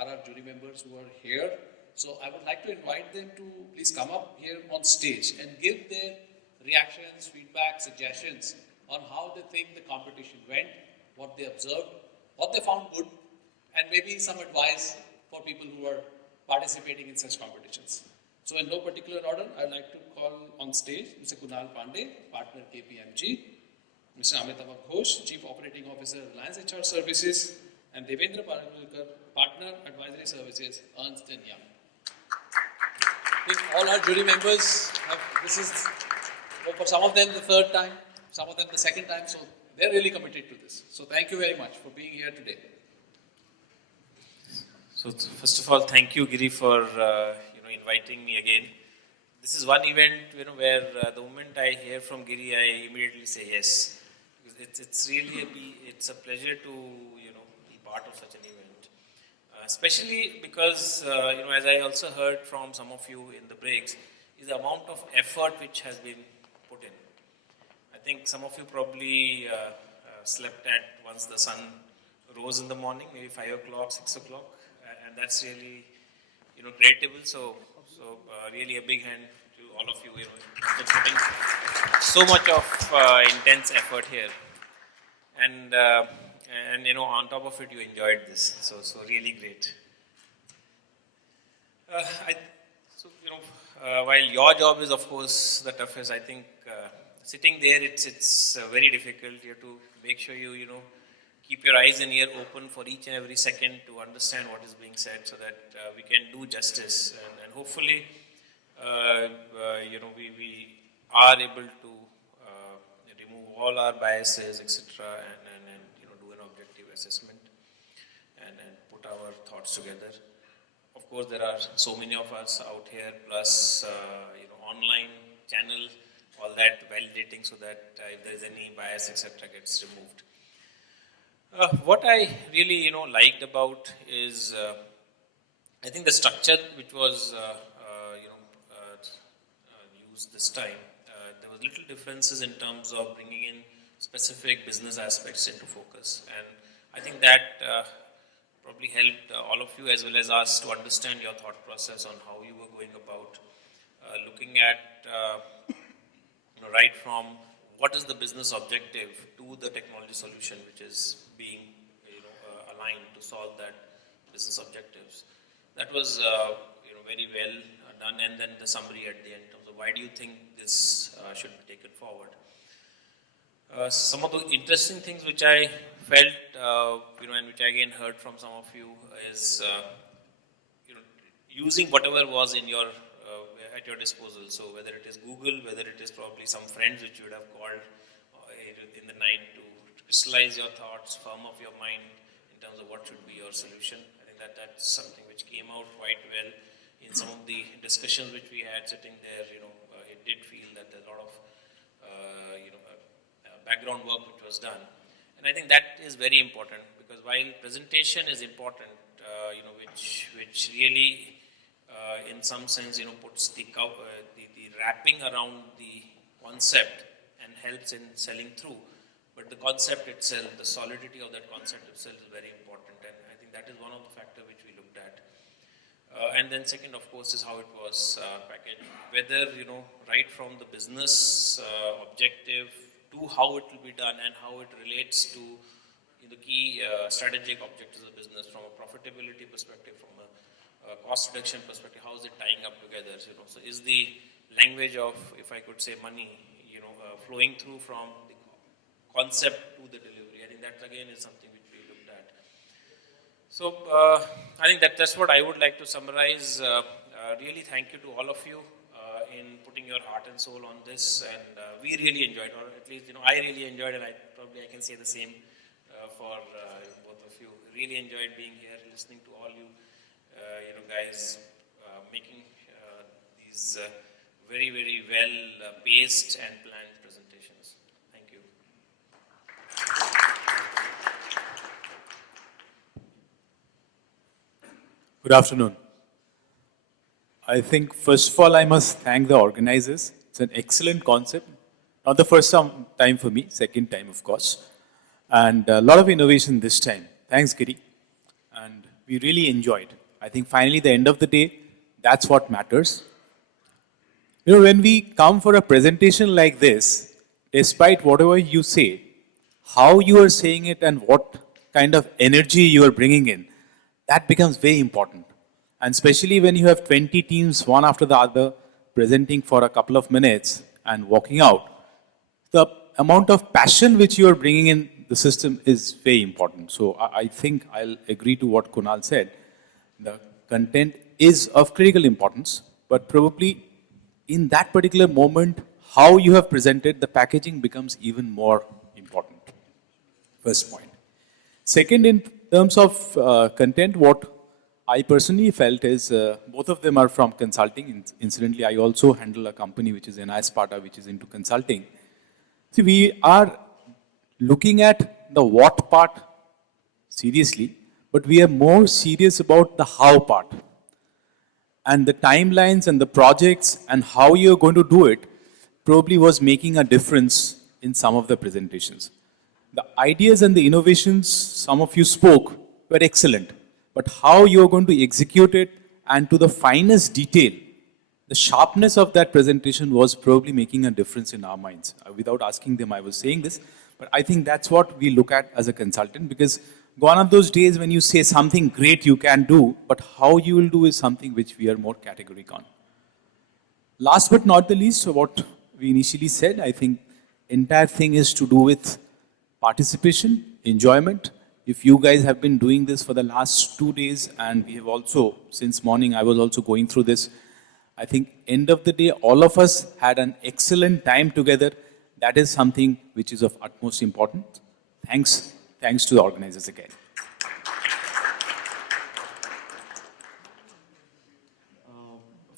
are our jury members who are here. So I would like to invite them to please come up here on stage and give their reactions, feedback, suggestions on how they think the competition went, what they observed, what they found good, and maybe some advice for people who are participating in such competitions. So in no particular order, I'd like to call on stage Mr. Kunal Pandey, partner KPMG, Mr. Amitabh Ghosh, Chief Operating Officer, Reliance HR Services, and Devendra Paragulkar, Partner Advisory Services, Ernst & Young. I think all our jury members have, this is for some of them the third time, some of them the second time, so they're really committed to this. So thank you very much for being here today. So first of all, thank you, Giri, for inviting me again. This is one event where the moment I hear from Giri, I immediately say yes. It's really it's a pleasure to be part of such an event, especially because as I also heard from some of you in the breaks, is the amount of effort which has been put in. I think some of you probably slept at once the sun rose in the morning, maybe 5 o'clock, 6 o'clock, and that's really creditable. So really a big hand to all of you, putting so much of intense effort here. And on top of it, you enjoyed this. So really great. While your job is, of course, the toughest, I think sitting there, it's very difficult. You have to make sure you keep your eyes and ear open for each and every second to understand what is being said, so that we can do justice. And hopefully, we are able to remove all our biases, etc., and do an objective assessment and put our thoughts together. Of course, there are so many of us out here, plus online channel, all that validating, so that if there is any bias, etc., gets removed. What I really liked about is I think the structure which was used this time. There was little differences in terms of bringing in specific business aspects into focus, and I think that probably helped all of you as well as us to understand your thought process on how you were going about looking at right from what is the business objective to the technology solution which is being aligned to solve that business objectives. That was very well done, and then the summary at the end in terms of why do you think this should be taken forward. Some of the interesting things which I felt, and which I again heard from some of you is, using whatever was in your at your disposal. So whether it is Google, whether it is probably some friends which you would have called in the night to crystallize your thoughts, firm up your mind in terms of what should be your solution. I think that's something which came out quite well in some of the discussions which we had sitting there. It did feel that there's a lot of background work which was done, and I think that is very important, because while presentation is important, which really in some sense puts the wrapping around the concept and helps in selling through, but the concept itself, the solidity of that concept itself is very important, and I think that is one of the factors which we looked at. And then second, of course, is how it was packaged, whether right from the business objective to how it will be done and how it relates to the key strategic objectives of the business, from a profitability perspective, from a cost reduction perspective, how is it tying up together? So is the language of, if I could say, money, flowing through from the concept to the delivery? I think that again is something which we looked at. So I think that's what I would like to summarize. Really thank you to all of you in putting your heart and soul on this, and we really enjoyed, or at least I really enjoyed, and I can say the same for both of you. Really enjoyed being here, listening to all you guys making these very, very well paced and planned presentations. Thank you. Good afternoon. I think first of all I must thank the organizers. It's an excellent concept. Not the first time for me, second time of course. And a lot of innovation this time. Thanks, Giri. And we really enjoyed. I think finally, the end of the day, that's what matters. You know, when we come for a presentation like this, despite whatever you say, how you are saying it and what kind of energy you are bringing in, that becomes very important. And especially when you have 20 teams, one after the other, presenting for a couple of minutes and walking out, the amount of passion which you are bringing in the system is very important. So I think I'll agree to what Kunal said. The content is of critical importance, but probably in that particular moment, how you have presented the packaging becomes even more important. First point. Second, in terms of content, what I personally felt is both of them are from consulting. Incidentally, I also handle a company which is in Sparta, which is into consulting. See, we are looking at the what part seriously, but we are more serious about the how part. And the timelines and the projects and how you're going to do it probably was making a difference in some of the presentations. The ideas and the innovations some of you spoke were excellent, but how you're going to execute it and to the finest detail, the sharpness of that presentation was probably making a difference in our minds. Without asking them, I was saying this, but I think that's what we look at as a consultant, because gone are those days when you say something great you can do, but how you will do is something which we are more categoric on. Last but not the least, what we initially said, I think entire thing is to do with participation, enjoyment. If you guys have been doing this for the last 2 days, and we have also, since morning, I was also going through this, I think end of the day, all of us had an excellent time together. That is something which is of utmost importance. Thanks to the organizers again.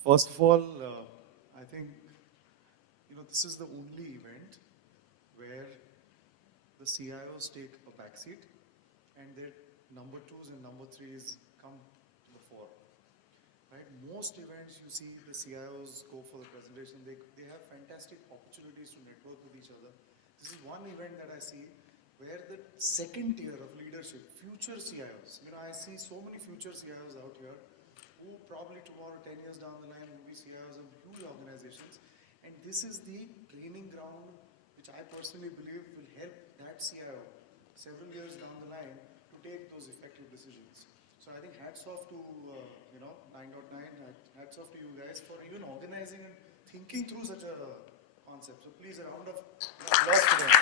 First of all, I think, this is the only event where the CIOs take a backseat and their number twos and number threes come to the fore. Right? Most events you see the CIOs go for the presentation, they have fantastic opportunities to network with each other. This is one event that I see where the second tier of leadership, future CIOs, I see so many future CIOs out here who probably tomorrow, 10 years down the line, will be CIOs of huge organizations. And this is the training ground which I personally believe will help that CIO several years down the line to take those effective decisions. So I think hats off to 9.9, hats off to you guys for even organizing and thinking through such a concept. So please, a round of applause to them.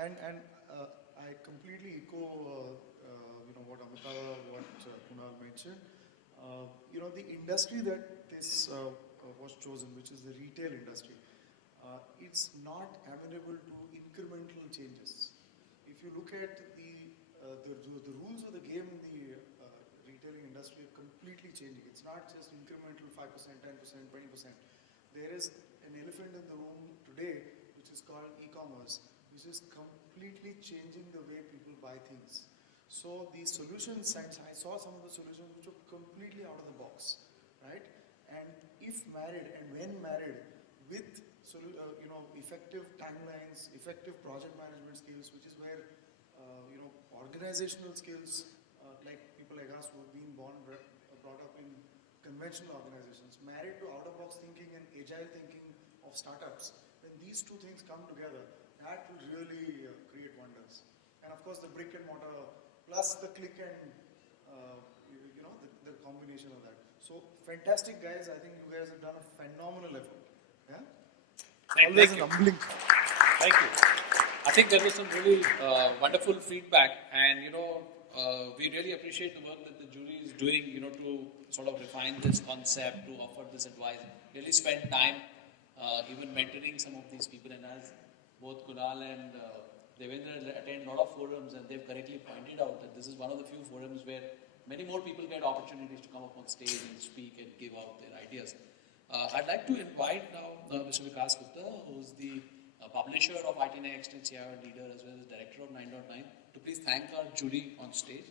And I completely echo what Amitabh, what Kunal mentioned. The industry that this was chosen, which is the retail industry, it's not amenable to incremental changes. If you look at the rules of the game in the retailing industry are completely changing. It's not just incremental 5%, 10%, 20%. There is an elephant in the room today, which is called e-commerce, which is completely changing the way people buy things. So the solutions, I saw some of the solutions which were completely out of the box, right? And if married and when married with effective timelines, effective project management skills, which is where organizational skills, like people like us who have been brought up in conventional organizations, married to out-of-box thinking and agile thinking of startups, when these two things come together, that will really create wonders. And of course, the brick and mortar plus the click and the combination of that. So fantastic, guys. I think you guys have done a phenomenal effort. Yeah. Thank you. Thank you. I think there was some really wonderful feedback, and we really appreciate the work that the jury is doing, to sort of refine this concept, to offer this advice. Really spend time, even mentoring some of these people, and as both Kunal and Devendra attend a lot of forums, and they've correctly pointed out that this is one of the few forums where many more people get opportunities to come up on stage and speak and give out their ideas. I'd like to invite now Mr. Vikas Gupta, who's the publisher of IT Next and CIO&Leader, as well as director of 9.9, to please thank our jury on stage.